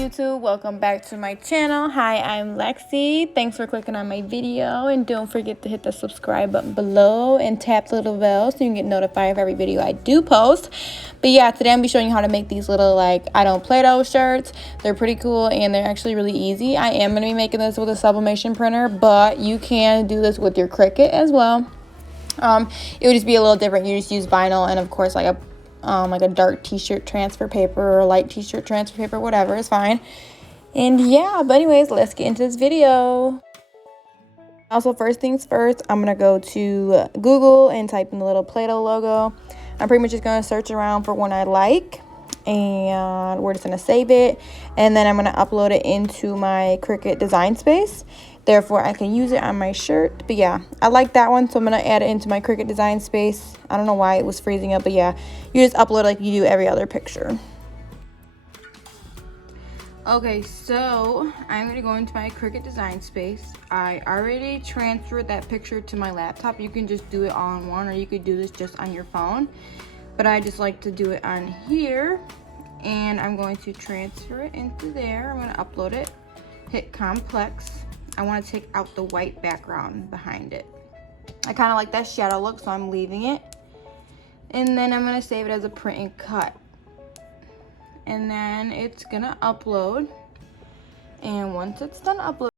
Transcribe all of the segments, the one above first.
YouTube? Welcome back to my channel. Hi, I'm Lexi. Thanks for clicking on my video, and don't forget to hit the subscribe button below and tap the little bell so you can get notified of every video I do post. But yeah, today I'm gonna be showing you how to make these little Play-Doh shirts. They're pretty cool and they're actually really easy. I am gonna be making this with a sublimation printer, but you can do this with your Cricut as well. It would just be a little different. You just use vinyl and of course like a dark t-shirt transfer paper or a light t-shirt transfer paper, whatever is fine. And yeah, but anyways, let's get into this video. Also, first things first, I'm gonna go to Google and type in the little Play-Doh logo. I'm pretty much just gonna search around for one I like, and we're just gonna save it, and then I'm gonna upload it into my Cricut design space. Therefore, I can use it on my shirt. But yeah, I like that one, so I'm gonna add it into my Cricut design space. I don't know why it was freezing up, but yeah, you just upload like you do every other picture. Okay, so I'm gonna go into my Cricut design space. I already transferred that picture to my laptop. You can just do it all in one, or you could do this just on your phone. But I just like to do it on here, and I'm going to transfer it into there. I'm gonna upload it, hit complex. I want to take out the white background behind it. I kind of like that shadow look, so I'm leaving it. And then I'm going to save it as a print and cut. And then it's going to upload. And once it's done uploading,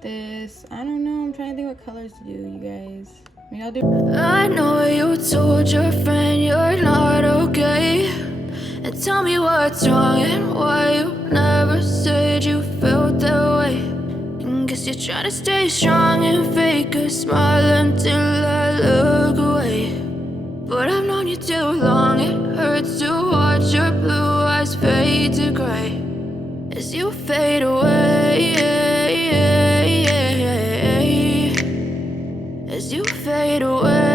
this, I don't know, I'm trying to think what colors to do, you guys. Maybe I'll do. I know you told your friend you're not okay, and tell me what's wrong and why you never said you felt that way. And guess you're trying to stay strong and fake a smile until I look away. But I've known you too long, it hurts to watch your blue eyes fade to gray as you fade away, as you fade away.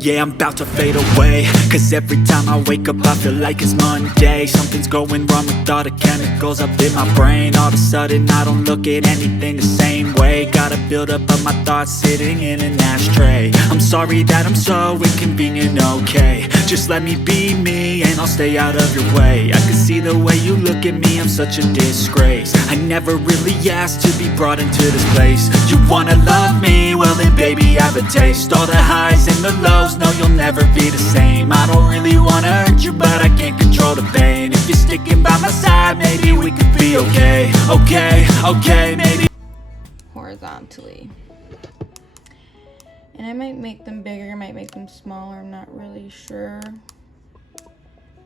Yeah, I'm about to fade away, cause every time I wake up I feel like it's Monday. Something's going wrong with all the chemicals up in my brain. All of a sudden I don't look at anything the same way. Gotta build up of my thoughts sitting in an ashtray. I'm sorry that I'm so inconvenient, okay. Just let me be me and I'll stay out of your way. I can see the way you look at me, I'm such a disgrace. I never really asked to be brought into this place. You wanna love me? Well then baby I have a taste. All the highs and the lows, no you'll never be the same. I don't really wanna hurt you but I can't control the pain. If you're sticking by my side, maybe we could be okay. Okay, maybe. Horizontally. And I might make them bigger, I might make them smaller, I'm not really sure.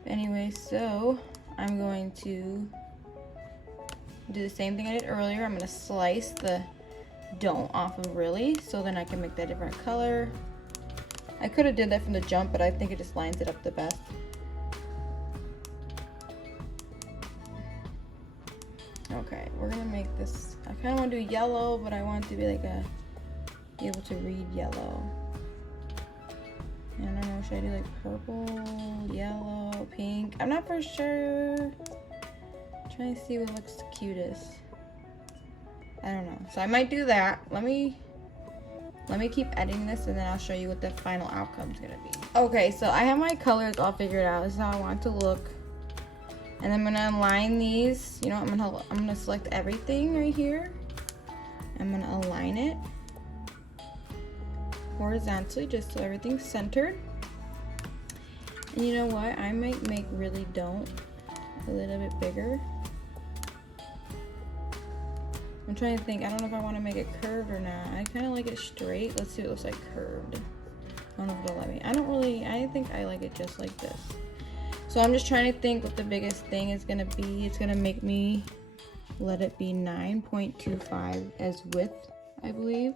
Anyway, so I'm going to do the same thing I did earlier. I'm going to slice the don't off of really, so then I can make that different color. I could have did that from the jump, but I think it just lines it up the best. Okay, we're gonna make this, I kind of want to do yellow, but I want it to be like be able to read yellow. And I don't know, should I do like purple, yellow, pink? I'm not for sure. I'm trying to see what looks the cutest. I don't know. So I might do that. Let me keep editing this and then I'll show you what the final outcome is gonna be. Okay, so I have my colors all figured out. This is how I want it to look. And I'm gonna align these. You know, I'm gonna select everything right here. I'm gonna align it horizontally just so everything's centered. And you know what? I might make really don't a little bit bigger. I'm trying to think. I don't know if I want to make it curved or not. I kind of like it straight. Let's see what it looks like curved. I don't know if it'll let me. I think I like it just like this. So I'm just trying to think what the biggest thing is gonna be. It's gonna make me let it be 9.25 as width, I believe.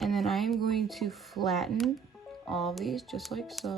And then I am going to flatten all these just like so.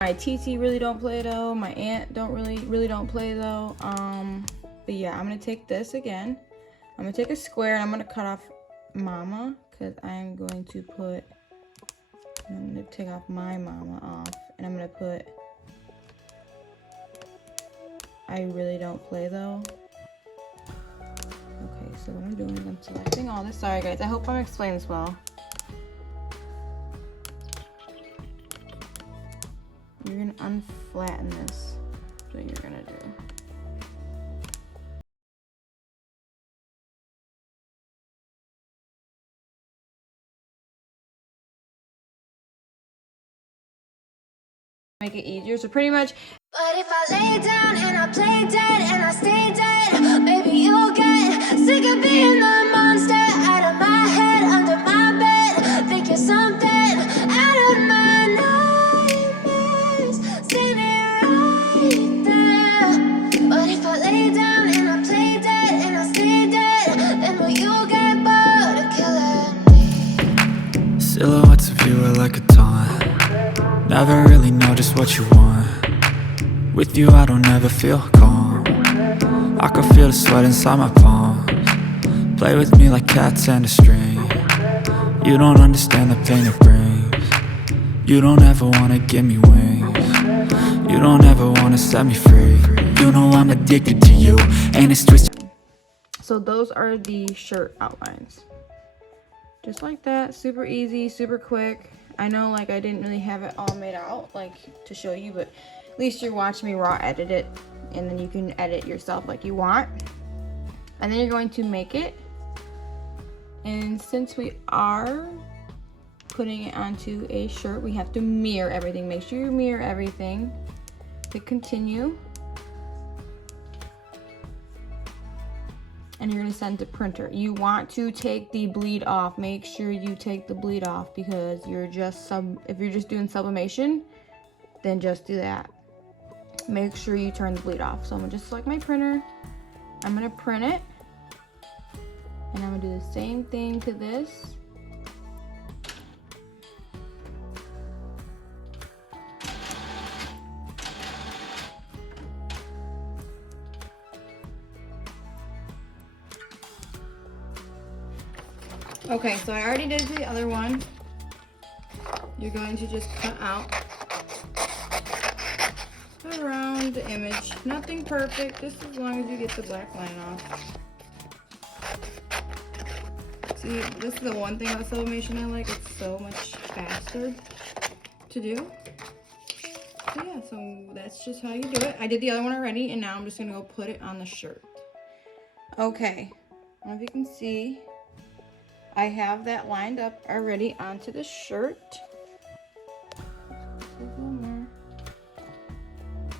My TT really don't play though. My aunt don't really don't play though. But yeah, I'm gonna take this again. I'm gonna take a square and I'm gonna cut off mama because I'm going to take off my mama off and I'm gonna put I really don't play though. Okay, so what I'm doing is I'm selecting all this. Sorry guys, I hope I'm explaining this well. You're gonna unflatten this. That's what you're gonna do. Make it easier. So pretty much. But if I lay down and I play dead and I stay dead, maybe you'll get sick of being the monster out of my head, under my bed. Think you're something out of my nightmares, standing right there. But if I lay down and I play dead and I stay dead, then will you get bored of killing me? Silhouettes of you are like a taunt. Never really know just what you want. With you I don't ever feel calm. I can feel the sweat inside my palms. Play with me like cats and a string. You don't understand the pain it brings. You don't ever wanna give me wings. You don't ever wanna set me free. You know I'm addicted to you, and it's twisted. So those are the shirt outlines. Just like that, super easy, super quick. I know like I didn't really have it all made out like to show you, but at least you're watching me raw edit it, and then you can edit yourself like you want. And then you're going to make it. And since we are putting it onto a shirt, we have to mirror everything. Make sure you mirror everything. Hit continue. And you're gonna send to printer. You want to take the bleed off. Make sure you take the bleed off, because if you're just doing sublimation, then just do that. Make sure you turn the bleed off. So I'm gonna just select my printer. I'm gonna print it. And I'm gonna do the same thing to this. Okay, so I already did the other one. You're going to just cut out around the image. Nothing perfect, just as long as you get the black line off. See, this is the one thing about sublimation I like. It's so much faster to do. So yeah, so that's just how you do it. I did the other one already, and now I'm just gonna go put it on the shirt. Okay, I don't know if you can see. I have that lined up already onto the shirt.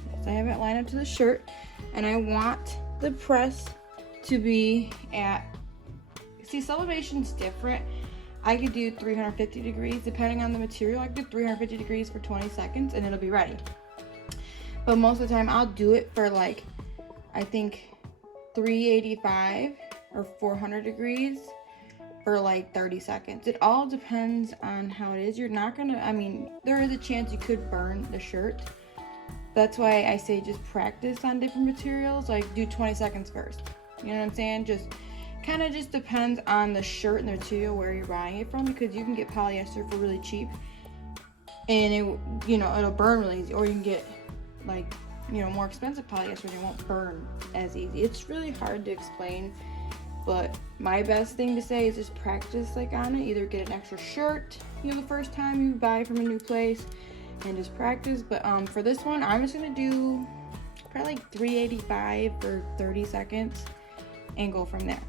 Yes, I have it lined up to the shirt, and I want the press to be at, see, sublimation's different. I could do 350 degrees depending on the material. I could do 350 degrees for 20 seconds and it'll be ready. But most of the time I'll do it for like, I think 385 or 400 degrees for like 30 seconds. It all depends on how it is. You're not gonna, I mean, there is a chance you could burn the shirt. That's why I say just practice on different materials. Like do 20 seconds first. You know what I'm saying? Just kind of just depends on the shirt and the material where you're buying it from, because you can get polyester for really cheap and it, you know, it'll burn really easy, or you can get like, you know, more expensive polyester and it won't burn as easy. It's really hard to explain, but my best thing to say is just practice like on it. Either get an extra shirt, you know, the first time you buy from a new place, and just practice. But for this one, I'm just gonna do probably like 385 for 30 seconds and go from there.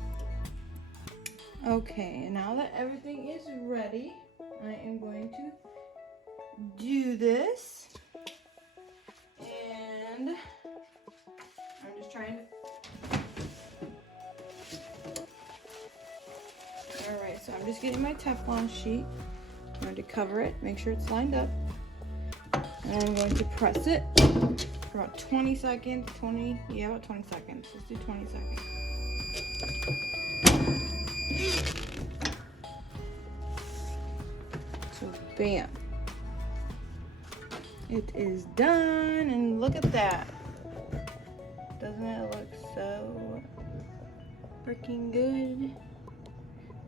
Okay, and now that everything is ready, I am going to do this. And I'm just trying to... Alright, so I'm just getting my Teflon sheet. I'm going to cover it, make sure it's lined up. And I'm going to press it for about 20 seconds. About 20 seconds. Let's do 20 seconds. So bam, it is done, and look at that. Doesn't it look so freaking good?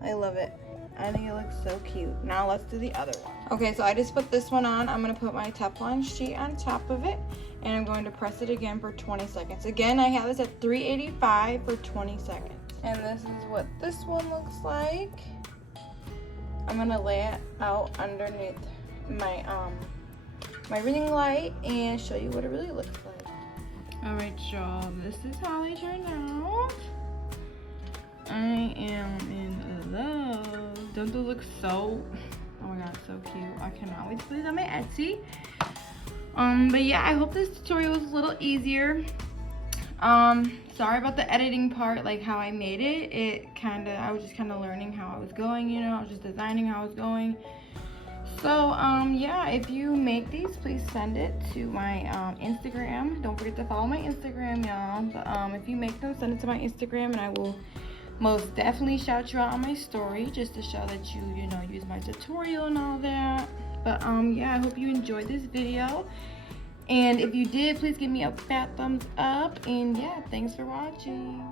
I love it. I think it looks so cute. Now let's do the other one. Okay, so I just put this one on. I'm gonna put my Teflon sheet on top of it, and I'm going to press it again for 20 seconds. Again, I have this at 385 for 20 seconds. And this is what this one looks like. I'm gonna lay it out underneath my my ring light and show you what it really looks like. All right, y'all, this is how they turn out. I am in love. Don't they look so, oh my god, so cute. I cannot wait to put it on my Etsy. But yeah, I hope this tutorial was a little easier. Sorry about the editing part, like how I made it. I was just kind of learning how I was going, you know, I was just designing how I was going. So, yeah, if you make these, please send it to my Instagram. Don't forget to follow my Instagram, y'all. But if you make them, send it to my Instagram, and I will most definitely shout you out on my story, just to show that you know, use my tutorial and all that. But yeah, I hope you enjoyed this video. And if you did, please give me a fat thumbs up. And yeah, thanks for watching.